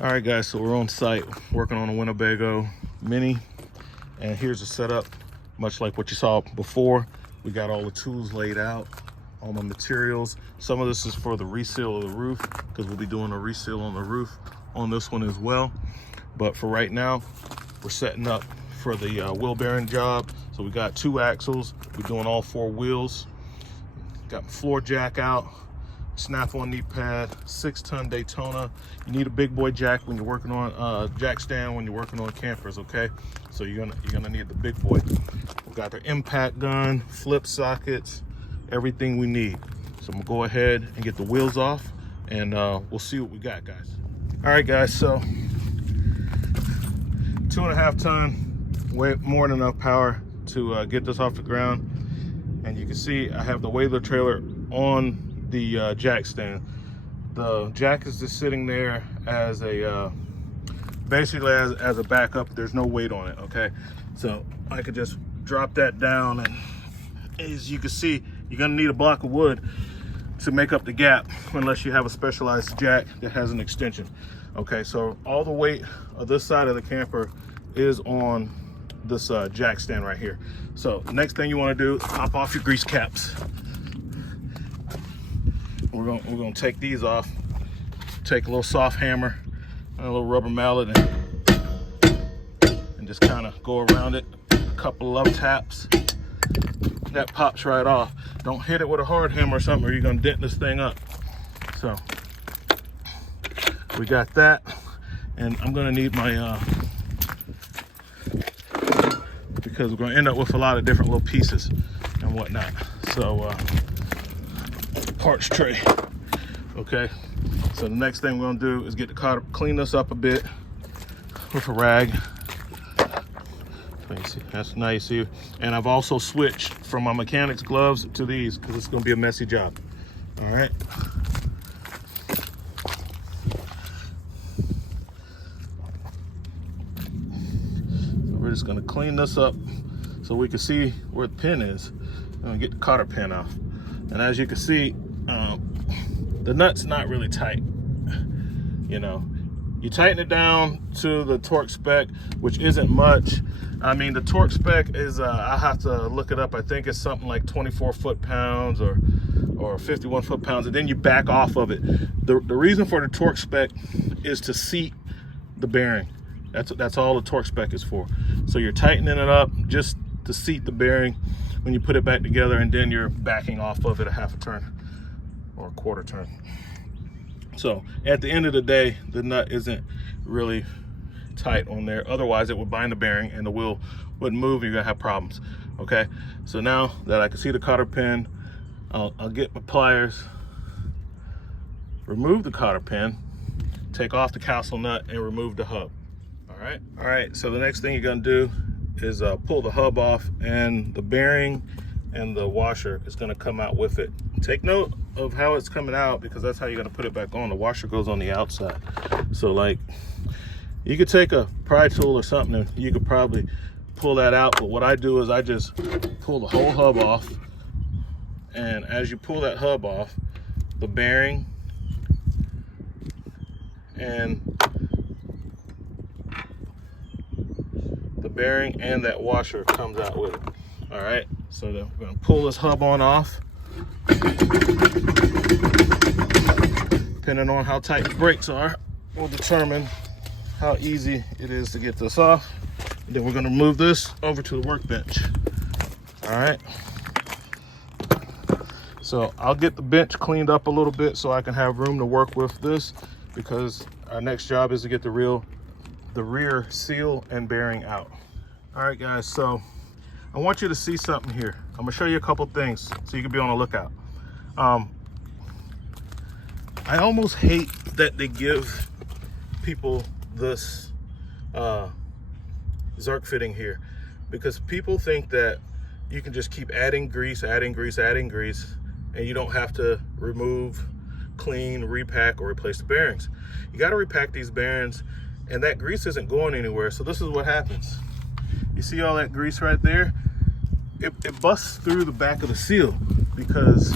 All right, guys, so we're on site working on a Winnebago Mini, and here's the setup, much like what you saw before. We got all the tools laid out, all the materials. Some of this is for the reseal of the roof, because we'll be doing a reseal on the roof on this one as well. But for right now, we're setting up for the wheel bearing job. So we got 2 axles, we're doing all 4 wheels. Got my floor jack out, snap-on knee pad, 6-ton Daytona. You need a big boy jack when you're working on jack stand when you're working on campers, okay? So you're gonna need the big boy. We got the impact gun, flip sockets, everything we need. So I'm gonna go ahead and get the wheels off, and we'll see what we got, guys. All right, guys, so 2.5 ton, way more than enough power to get this off the ground. And you can see I have the Whaler trailer on the jack stand. The jack is just sitting there as a basically as a backup. There's no weight on it, okay? So I could just drop that down, and as you can see, you're gonna need a block of wood to make up the gap unless you have a specialized jack that has an extension. Okay, so all the weight of this side of the camper is on this jack stand right here. So next thing you want to do is pop off your grease caps. We're gonna take these off. Take a little soft hammer and a little rubber mallet and just kind of go around it. A couple love taps. That pops right off. Don't hit it with a hard hammer or something, or you're gonna dent this thing up. So we got that, and I'm gonna need my because we're gonna end up with a lot of different little pieces and whatnot. So parts tray. Okay, so the next thing we're gonna do is get the car, clean this up a bit with a rag. That's nice here. And I've also switched from my mechanic's gloves to these because it's gonna be a messy job. All right. So we're just gonna clean this up so we can see where the pin is. I'm gonna get the cotter pin off. And as you can see, the nut's not really tight. You know, you tighten it down to the torque spec, which isn't much. I mean, the torque spec is, I have to look it up. I think it's something like 24 foot-pounds or 51 foot-pounds, and then you back off of it. The reason for the torque spec is to seat the bearing. That's all the torque spec is for. So you're tightening it up just to seat the bearing when you put it back together, and then you're backing off of it a half a turn or a quarter turn. So at the end of the day, the nut isn't really tight on there. Otherwise it would bind the bearing and the wheel wouldn't move, and you're gonna have problems. Okay, so now that I can see the cotter pin, I'll get my pliers, remove the cotter pin, take off the castle nut, and remove the hub. All right, so the next thing you're gonna do is pull the hub off, and the bearing and the washer is gonna come out with it. Take note of how it's coming out, because that's how you're gonna put it back on. The washer goes on the outside. So like, you could take a pry tool or something and you could probably pull that out, but what I do is I just pull the whole hub off, and as you pull that hub off, the bearing and that washer comes out with it. All right, so then we're gonna pull this hub on off. Depending on how tight the brakes are, will determine how easy it is to get this off. And then we're gonna move this over to the workbench. All right. So I'll get the bench cleaned up a little bit so I can have room to work with this, because our next job is to get the rear seal and bearing out. All right, guys, so I want you to see something here. I'm gonna show you a couple things so you can be on the lookout. I almost hate that they give people this Zerk fitting here, because people think that you can just keep adding grease, and you don't have to remove, clean, repack, or replace the bearings. You got to repack these bearings, and that grease isn't going anywhere. So this is what happens. You see all that grease right there? It busts through the back of the seal, because,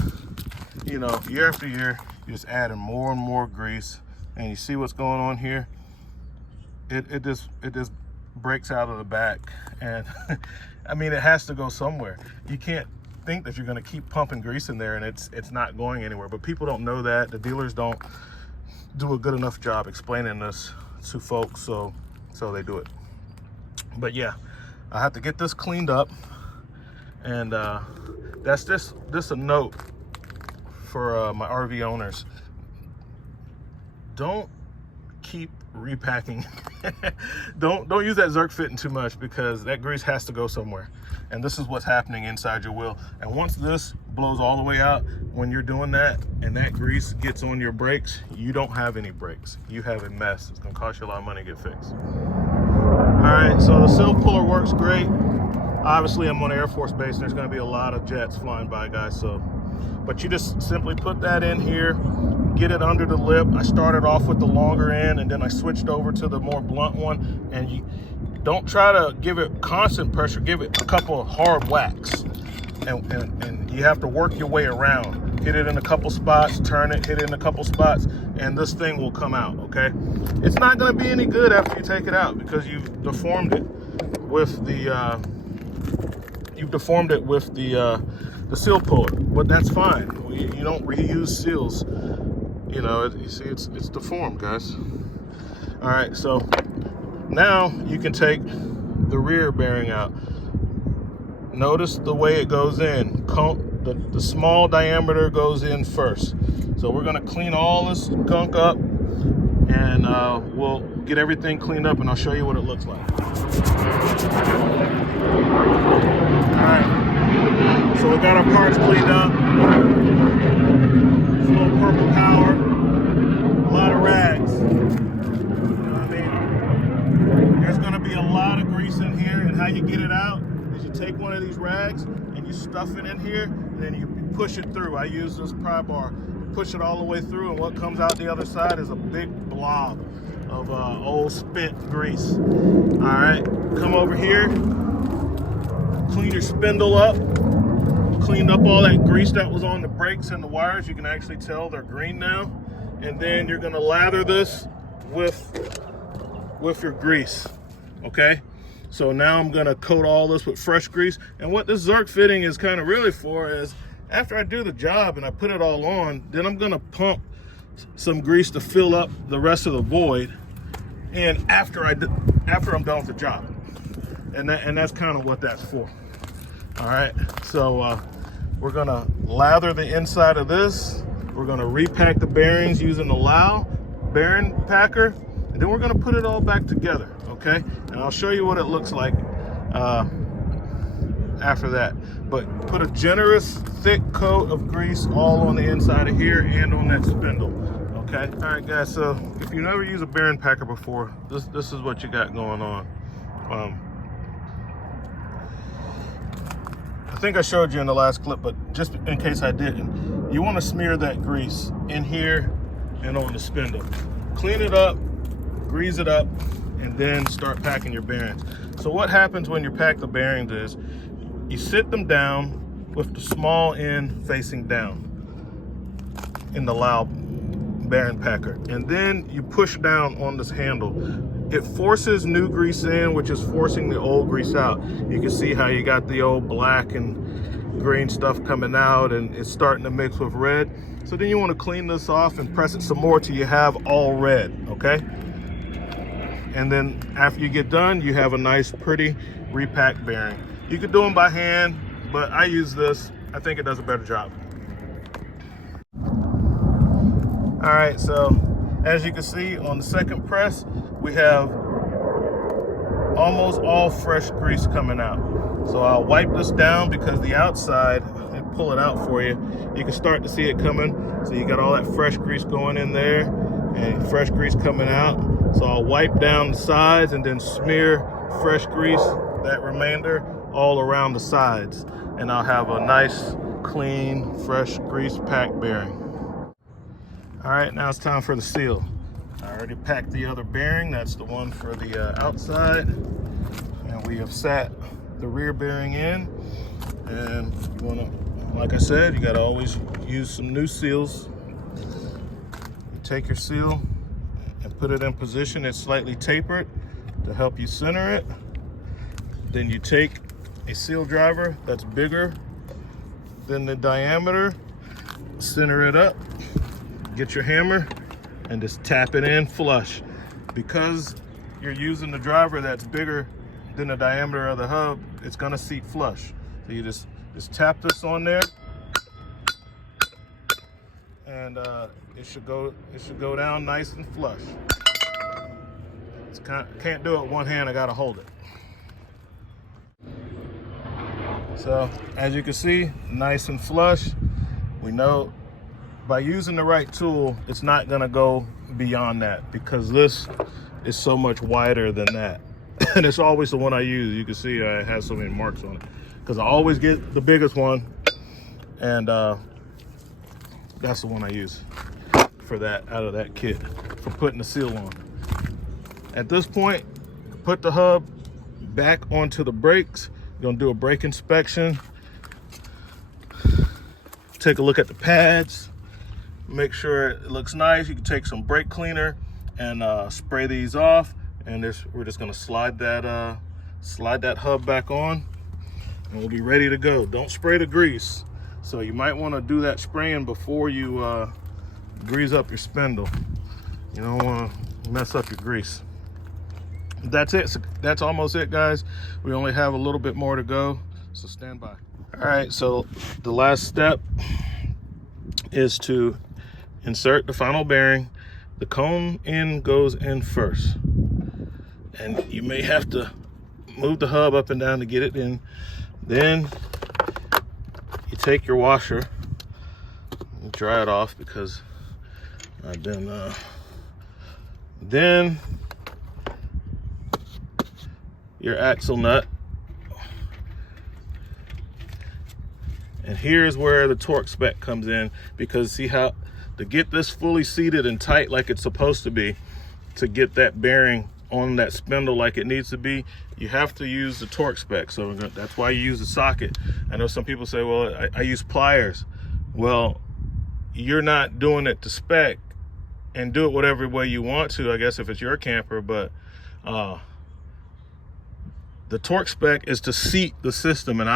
you know, year after year, you're just adding more and more grease, and you see what's going on here? it just breaks out of the back. And I mean, it has to go somewhere. You can't think that you're going to keep pumping grease in there and it's not going anywhere. But people don't know that. The dealers don't do a good enough job explaining this to folks, so they do it. But yeah, I have to get this cleaned up, and that's just a note for my RV owners. Don't keep repacking. don't use that Zerk fitting too much, because that grease has to go somewhere, and this is what's happening inside your wheel. And once this blows all the way out, when you're doing that and that grease gets on your brakes, you don't have any brakes. You have a mess. It's gonna cost you a lot of money to get fixed. All right, so the sill puller works great. Obviously I'm on Air Force Base and there's gonna be a lot of jets flying by, guys, but you just simply put that in here, get it under the lip. I started off with the longer end and then I switched over to the more blunt one. And you don't try to give it constant pressure, give it a couple of hard whacks. And you have to work your way around. Hit it in a couple spots, turn it, hit it in a couple spots, and this thing will come out, okay? It's not gonna be any good after you take it out, because you've deformed it with the seal puller, but that's fine. You don't reuse seals. You know, you see, it's deformed, guys. All right, so now you can take the rear bearing out. Notice the way it goes in. The small diameter goes in first. So we're gonna clean all this gunk up, and we'll get everything cleaned up, and I'll show you what it looks like. All right, so we got our parts cleaned up. It's a little purple power, a lot of rags. You know what I mean? There's gonna be a lot of grease in here, and how you get it out is you take one of these rags and you stuff it in here, and then you push it through. I use this pry bar, push it all the way through, and what comes out the other side is a big blob of old spent grease. All right, come over here, clean your spindle up, clean up all that grease that was on the brakes and the wires. You can actually tell they're green now. And then you're gonna lather this with your grease, okay? So now I'm gonna coat all this with fresh grease. And what this Zerk fitting is kind of really for is, after I do the job and I put it all on, then I'm gonna pump some grease to fill up the rest of the void, and after I'm done with the job. And that's kind of what that's for. All right, so we're gonna lather the inside of this. We're gonna repack the bearings using the I'll bearing packer, and then we're gonna put it all back together, okay? And I'll show you what it looks like after that. But put a generous, thick coat of grease all on the inside of here and on that spindle, okay? All right, guys, so if you never used a bearing packer before, this is what you got going on. I think I showed you in the last clip, but just in case I didn't, you want to smear that grease in here and on the spindle. Clean it up, grease it up, and then start packing your bearings. So what happens when you pack the bearings is you sit them down with the small end facing down in the I'll bearing packer, and then you push down on this handle. It forces new grease in, which is forcing the old grease out. You can see how you got the old black and green stuff coming out, and it's starting to mix with red. So then you want to clean this off and press it some more till you have all red, okay? And then after you get done, you have a nice, pretty repacked bearing. You could do them by hand, but I use this. I think it does a better job. All right, so as you can see on the second press, we have almost all fresh grease coming out. So I'll wipe this down, because the outside, and pull it out for you, you can start to see it coming. So you got all that fresh grease going in there and fresh grease coming out. So I'll wipe down the sides and then smear fresh grease, that remainder, all around the sides. And I'll have a nice, clean, fresh grease packed bearing. All right, now it's time for the seal. I already packed the other bearing. That's the one for the outside. And we have sat the rear bearing in. And you wanna, like I said, you gotta always use some new seals. You take your seal and put it in position. It's slightly tapered to help you center it. Then you take a seal driver that's bigger than the diameter, center it up, get your hammer, and just tap it in flush. Because you're using the driver that's bigger than the diameter of the hub, it's gonna seat flush. So you just tap this on there, and it should go down nice and flush. Can't do it one hand, I gotta hold it. So as you can see, nice and flush. We know by using the right tool, it's not gonna go beyond that, because this is so much wider than that. And it's always the one I use. You can see it has so many marks on it, because I always get the biggest one, and that's the one I use for that, out of that kit, for putting the seal on. At this point, put the hub back onto the brakes. You're gonna do a brake inspection. Take a look at the pads, make sure it looks nice. You can take some brake cleaner and spray these off, and we're just gonna slide that hub back on, and we'll be ready to go. Don't spray the grease, so you might want to do that spraying before you grease up your spindle. You don't want to mess up your grease. That's it. That's almost it, guys. We only have a little bit more to go, so stand by. All right, so the last step is to insert the final bearing. The cone end goes in first, and you may have to move the hub up and down to get it in. Then you take your washer and dry it off, because I've been then your axle nut, and here's where the torque spec comes in, because see how to get this fully seated and tight like it's supposed to be, to get that bearing on that spindle like it needs to be, you have to use the torque spec. So that's why you use the socket. I know some people say, well, I use pliers. Well, you're not doing it to spec, and do it whatever way you want to, I guess, if it's your camper, but the torque spec is to seat the system. And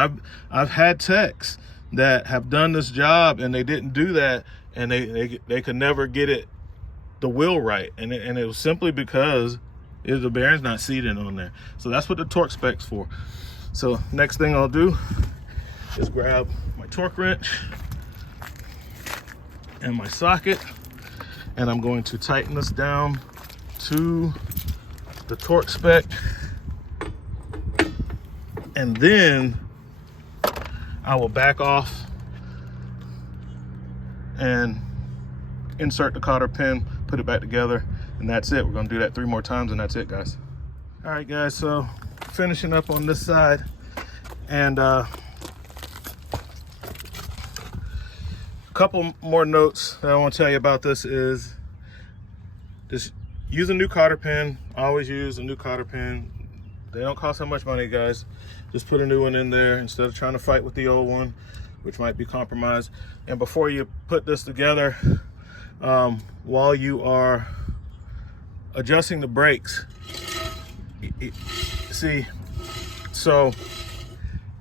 I've had techs that have done this job and they didn't do that, and they could never get the wheel right, and it was simply because the bearing's not seated on there. So that's what the torque spec's for. So next thing I'll do is grab my torque wrench and my socket, and I'm going to tighten this down to the torque spec, and then I will back off and insert the cotter pin, put it back together, and that's it. We're gonna do that 3 more times, and that's it, guys. All right, guys, so finishing up on this side, and a couple more notes that I want to tell you about this is just use a new cotter pin. I always use a new cotter pin. They don't cost that much money, guys. Just put a new one in there instead of trying to fight with the old one, which might be compromised. And before you put this together, while you are adjusting the brakes, see, so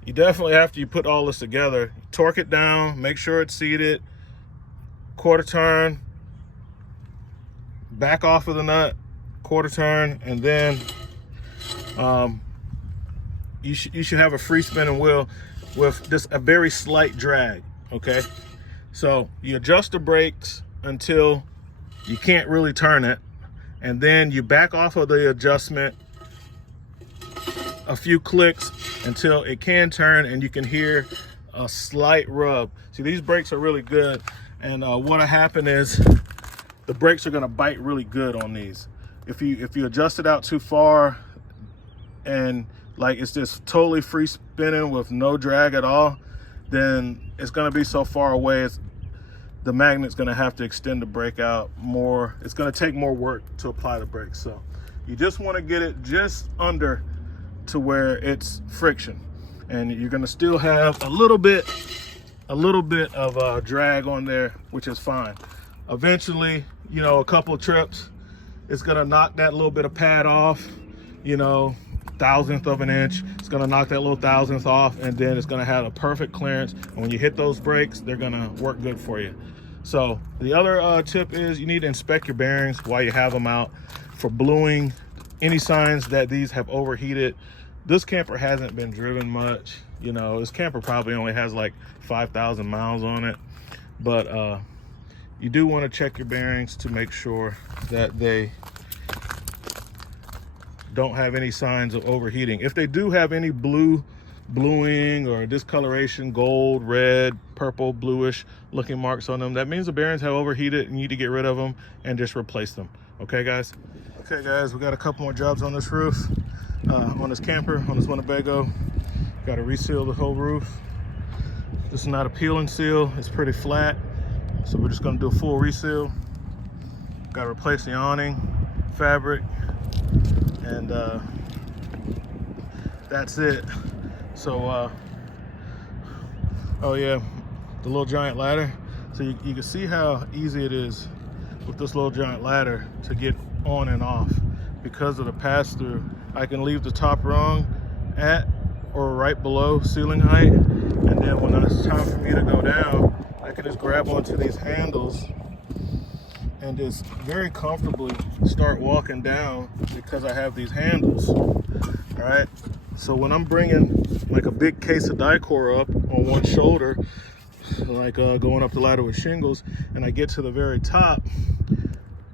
you definitely, after you put all this together, torque it down, make sure it's seated, quarter turn, back off of the nut, quarter turn, and then you should have a free spinning wheel with just a very slight drag. Okay, so you adjust the brakes until you can't really turn it, and then you back off of the adjustment a few clicks until it can turn, and you can hear a slight rub. See, these brakes are really good, and what'll happen is the brakes are gonna bite really good on these. If you adjust it out too far, and like it's just totally free spinning with no drag at all, then it's gonna be so far away, the magnet's gonna have to extend the brake out more. It's gonna take more work to apply the brakes. So you just wanna get it just under to where it's friction, and you're gonna still have a little bit of drag on there, which is fine. Eventually, you know, a couple of trips, It's gonna knock that little bit of pad off, you know, thousandth of an inch. It's gonna knock that little thousandth off, and then it's gonna have a perfect clearance. And when you hit those brakes, they're gonna work good for you. So the other tip is you need to inspect your bearings while you have them out for bluing. Any signs that these have overheated. This camper hasn't been driven much. You know, this camper probably only has like 5,000 miles on it. But you do want to check your bearings to make sure that they don't have any signs of overheating. If they do have any bluing or discoloration, gold, red, purple, bluish looking marks on them, that means the bearings have overheated and you need to get rid of them and just replace them. Okay, guys? Okay, guys, we got a couple more jobs on this roof, on this camper, on this Winnebago. Got to reseal the whole roof. This is not a peel and seal. It's pretty flat. So we're just gonna do a full reseal. Got to replace the awning, fabric, and that's it. So, oh yeah, the little giant ladder. So you can see how easy it is with this little giant ladder to get on and off. Because of the pass-through, I can leave the top rung at or right below ceiling height, and then when it's time for me to go down, I can just grab onto these handles and just very comfortably start walking down because I have these handles. All right, so when I'm bringing like a big case of Dicor up on one shoulder, like going up the ladder with shingles, and I get to the very top,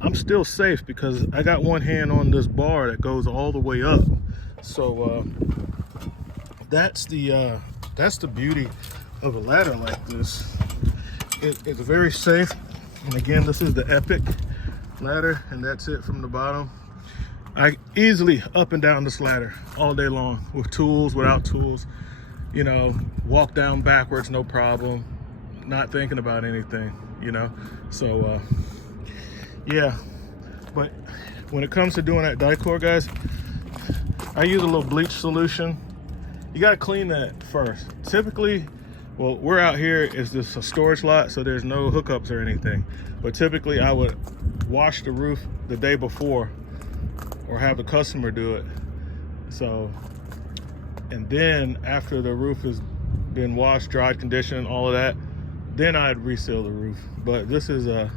I'm still safe because I got one hand on this bar that goes all the way up. So that's the beauty of a ladder like this. It's very safe. And again, this is the Epic ladder, and that's it from the bottom. I easily up and down this ladder all day long with tools, without tools, you know, walk down backwards, no problem, not thinking about anything, you know. So yeah, but when it comes to doing that Dicor, guys, I use a little bleach solution. You got to clean that first. Typically, well, we're out here, it's just a storage lot, so there's no hookups or anything. But typically I would wash the roof the day before or have the customer do it. So, and then after the roof has been washed, dried, conditioned, all of that, then I'd reseal the roof. But this is a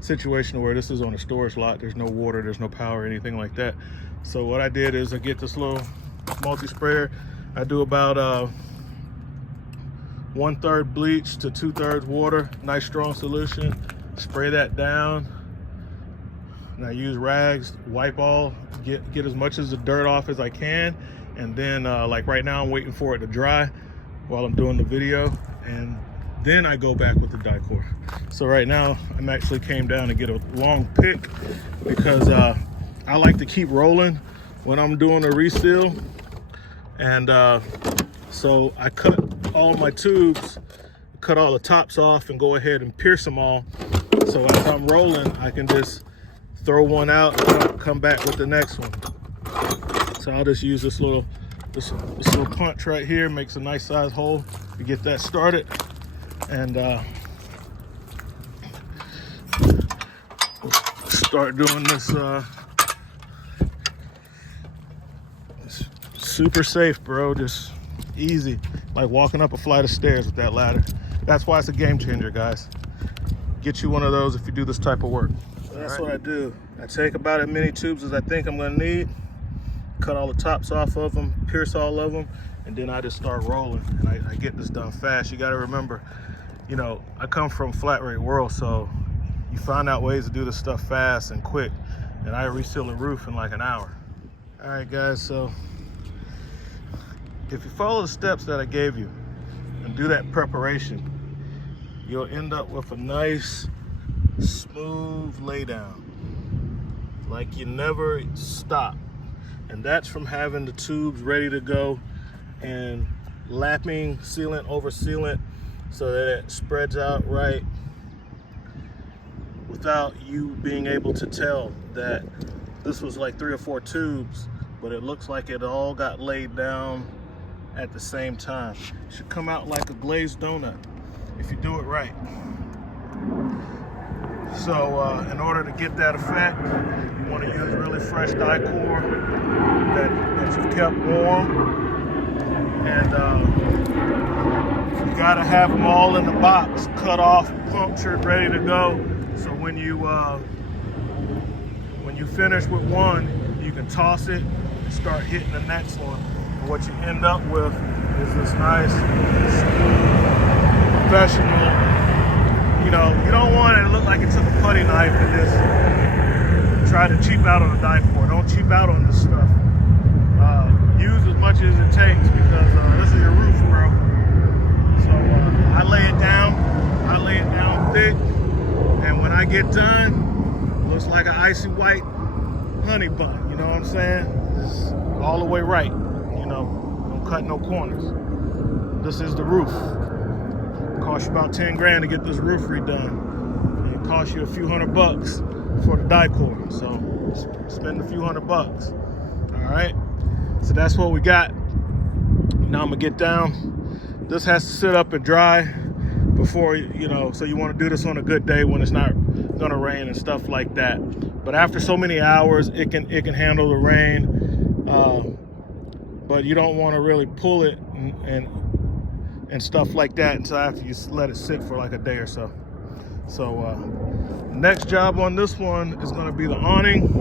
situation where this is on a storage lot. There's no water, there's no power, anything like that. So what I did is I get this little multi-sprayer. I do about 1/3 bleach to 2/3 water, nice strong solution. Spray that down. And I use rags, wipe all, get as much of the dirt off as I can. And then like right now, I'm waiting for it to dry while I'm doing the video. And then I go back with the Dicor. So right now, I'm actually came down to get a long pick because I like to keep rolling when I'm doing a reseal. And so I cut all my tubes, cut all the tops off, and go ahead and pierce them all. So as I'm rolling, I can just throw one out, come back with the next one. So I'll just use this little punch right here, makes a nice size hole to get that started. And start doing this. Super safe, bro. Just easy, like walking up a flight of stairs with that ladder. That's why it's a game changer, guys. Get you one of those if you do this type of work. So that's what I do. I take about as many tubes as I think I'm gonna need, cut all the tops off of them, pierce all of them, and then I just start rolling. And I get this done fast. You gotta remember, you know, I come from flat rate world, so you find out ways to do this stuff fast and quick. And I reseal the roof in like an hour. All right, guys, so if you follow the steps that I gave you and do that preparation, you'll end up with a nice, smooth laydown. Like you never stop. And that's from having the tubes ready to go and lapping sealant over sealant so that it spreads out right without you being able to tell that this was like 3 or 4 tubes, but it looks like it all got laid down at the same time. It should come out like a glazed donut if you do it right. So in order to get that effect, you want to use really fresh die-core that you've kept warm. And you gotta have them all in the box, cut off, punctured, ready to go. So when you finish with one, you can toss it and start hitting the next one. And what you end up with is this nice, professional. You know, you don't want it to look like it took a putty knife and just try to cheap out on the die-core. Don't cheap out on this stuff. Use as much as it takes, because this is your roof, bro. So I lay it down thick, and when I get done, it looks like an icy white honey bun. You know what I'm saying? It's all the way right. You know, don't cut no corners. This is the roof. It costs you about 10 grand to get this roof redone. And it costs you a few $100 for the die-core. So spend a few $100. All right. So that's what we got. Now I'm gonna get down. This has to sit up and dry before, you know, so you want to do this on a good day when it's not gonna rain and stuff like that. But after so many hours, it can handle the rain. But you don't want to really pull it and stuff like that until after you let it sit for like a day or so. So next job on this one is gonna be the awning.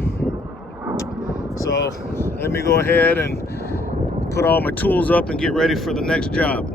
So let me go ahead and put all my tools up and get ready for the next job.